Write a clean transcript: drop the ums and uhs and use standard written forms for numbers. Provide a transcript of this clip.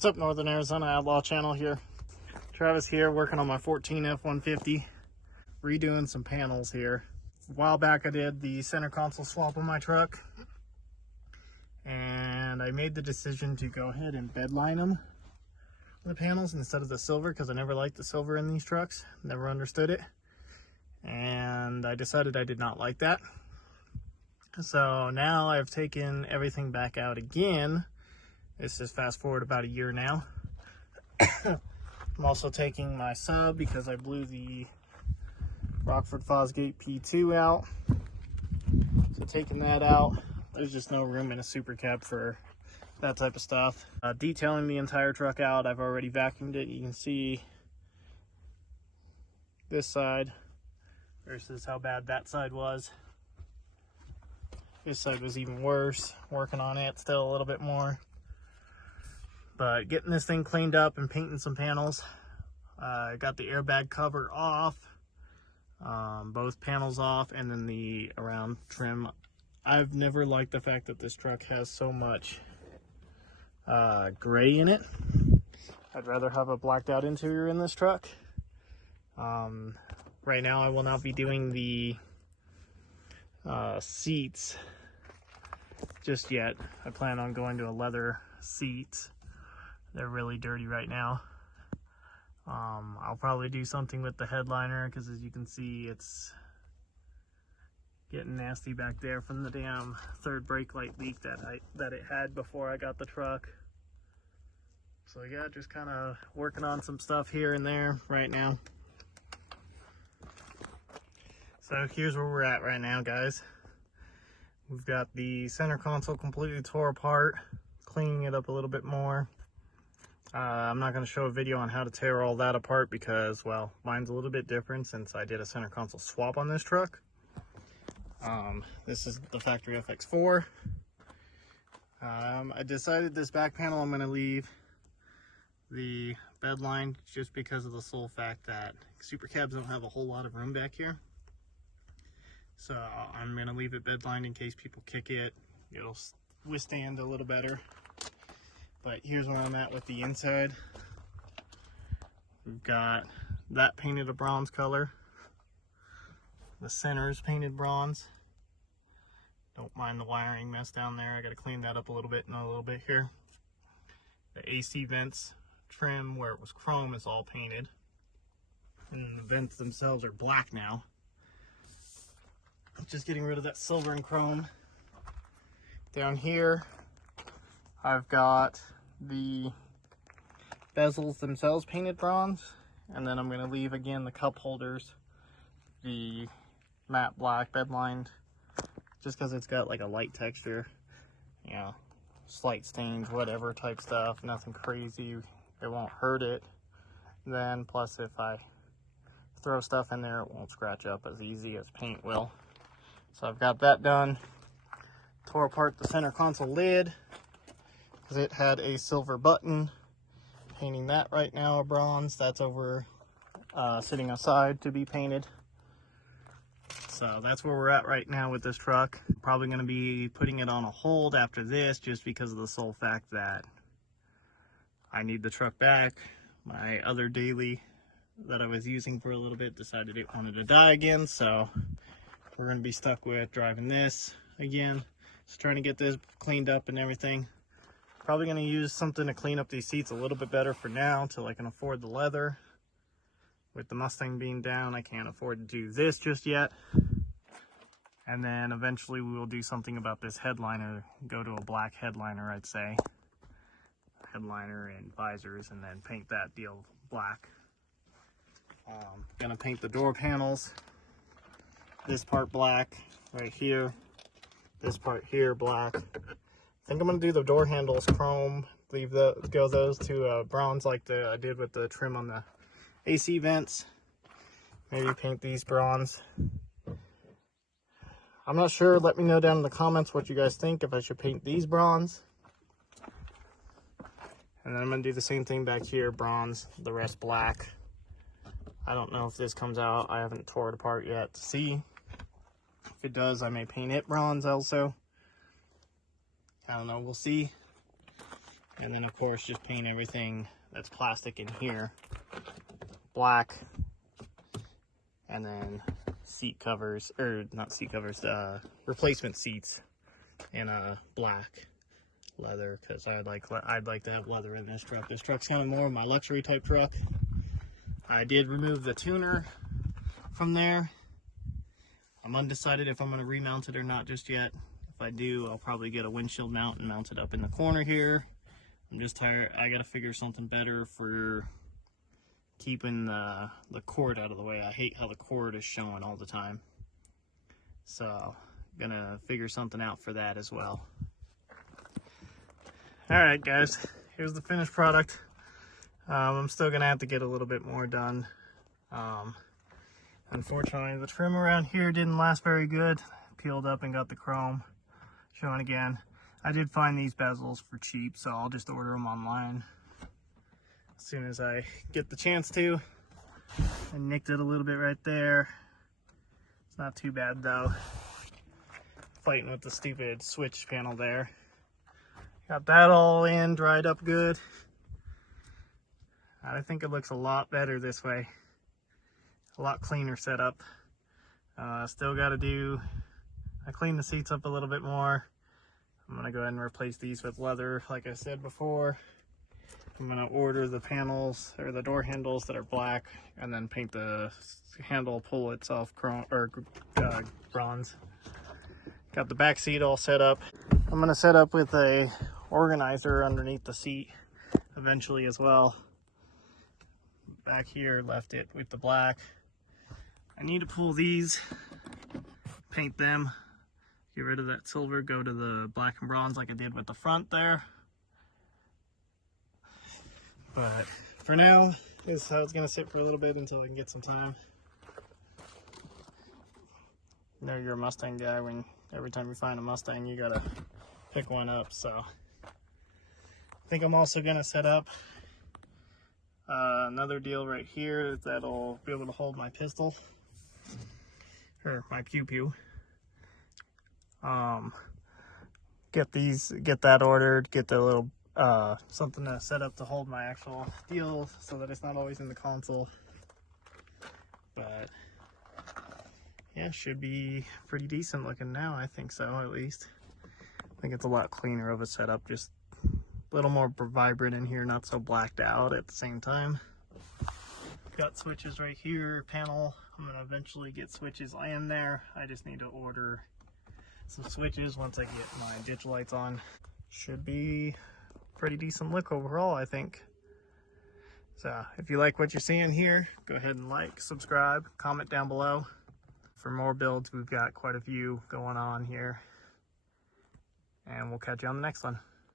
What's up, Northern Arizona Outlaw Channel here. Travis here, working on my 14 F150, redoing some panels here. A while back I did the center console swap on my truck, and I made the decision to go ahead and bedline them, the panels, instead of the silver, because I never liked the silver in these trucks, never understood it, and I decided I did not like that. So now I've taken everything back out again. This is fast forward about a year now. I'm also taking my sub because I blew the Rockford Fosgate P2 out. So taking that out, there's just no room in a super cab for that type of stuff. Detailing the entire truck out, I've already vacuumed it. You can see this side versus how bad that side was. This side was even worse. Working on it still a little bit more. But getting this thing cleaned up and painting some panels. I got the airbag cover off, both panels off, and then the around trim. I've never liked the fact that this truck has so much gray in it. I'd rather have a blacked out interior in this truck. Right now I will not be doing the seats just yet. I plan on going to a leather seat. They're really dirty right now. I'll probably do something with the headliner because, as you can see, it's getting nasty back there from the damn third brake light leak that it had before I got the truck. So yeah, just kind of working on some stuff here and there right now. So here's where we're at right now, guys. We've got the center console completely tore apart, cleaning it up a little bit more. I'm not going to show a video on how to tear all that apart because, well, mine's a little bit different since I did a center console swap on this truck. This is the factory FX4. I decided this back panel I'm going to leave the bed line just because of the sole fact that super cabs don't have a whole lot of room back here. So I'm going to leave it bed lined in case people kick it. It'll withstand a little better. But here's where I'm at with the inside. We've got that painted a bronze color. The center is painted bronze. Don't mind the wiring mess down there. I got to clean that up a little bit in a little bit here. The AC vents trim where it was chrome is all painted. And the vents themselves are black now. Just getting rid of that silver and chrome. Down here, I've got the bezels themselves painted bronze, and then I'm going to leave again the cup holders, the matte black bed lined, just because it's got like a light texture, you know, slight stains, whatever type stuff, nothing crazy, it won't hurt it. Then plus if I throw stuff in there, it won't scratch up as easy as paint will. So I've got that done. Tore apart the center console lid because it had a silver button. Painting that right now a bronze. That's over sitting aside to be painted. So that's where we're at right now with this truck. Probably going to be putting it on a hold after this just because of the sole fact that I need the truck back. My other daily that I was using for a little bit decided it wanted to die again, so we're going to be stuck with driving this again. Just trying to get this cleaned up and everything. Probably going to use something to clean up these seats a little bit better for now until I can afford the leather. With the Mustang being down, I can't afford to do this just yet. And then eventually we will do something about this headliner. Go to a black headliner, I'd say. Headliner and visors, and then paint that deal black. Gonna paint the door panels. This part black right here. This part here black. I think I'm gonna do the door handles chrome. Go those to bronze like I did with the trim on the AC vents. Maybe paint these bronze. I'm not sure. Let me know down in the comments what you guys think, if I should paint these bronze. And then I'm gonna do the same thing back here, bronze, the rest black. I don't know if this comes out. I haven't tore it apart yet to see. If it does, I may paint it bronze also. I don't know, we'll see. And then of course just paint everything that's plastic in here black, and then seat covers, or not seat covers, replacement seats in black leather, because I'd like to have leather in this truck. This truck's kind of more of my luxury type truck. I did remove the tuner from there. I'm undecided if I'm going to remount it or not just yet. If I do, I'll probably get a windshield mount and mount it up in the corner here. I'm just tired. I got to figure something better for keeping the cord out of the way. I hate how the cord is showing all the time. So, gonna figure something out for that as well. Alright guys, here's the finished product. I'm still gonna have to get a little bit more done. Unfortunately, the trim around here didn't last very good. Peeled up and got the chrome showing again. I did find these bezels for cheap, so I'll just order them online as soon as I get the chance to. I nicked it a little bit right there. It's not too bad though. Fighting with the stupid switch panel there. Got that all in, dried up good. I think it looks a lot better this way. A lot cleaner setup. Still got to do, I cleaned the seats up a little bit more. I'm going to go ahead and replace these with leather like I said before. I'm going to order the panels or the door handles that are black, and then paint the handle pull itself chrome or bronze. Got the back seat all set up. I'm going to set up with a organizer underneath the seat eventually as well. Back here left it with the black. I need to pull these, paint them, get rid of that silver, go to the black and bronze like I did with the front there. But for now, this is how it's going to sit for a little bit until I can get some time. You know you're a Mustang guy when every time you find a Mustang you gotta pick one up, so I think I'm also going to set up another deal right here that'll be able to hold my pistol, or my pew-pew. Get that ordered, get the little something to set up to hold my actual deal so that it's not always in the console. But yeah, should be pretty decent looking now. I think so, at least. I think it's a lot cleaner of a setup, just a little more vibrant in here, not so blacked out at the same time. Got switches right here, panel. I'm gonna eventually get switches in there. I just need to order some switches once I get my ditch lights on. Should be pretty decent look overall, I think. So if you like what you're seeing here, go ahead and like, subscribe, comment down below. For more builds, we've got quite a few going on here. And we'll catch you on the next one.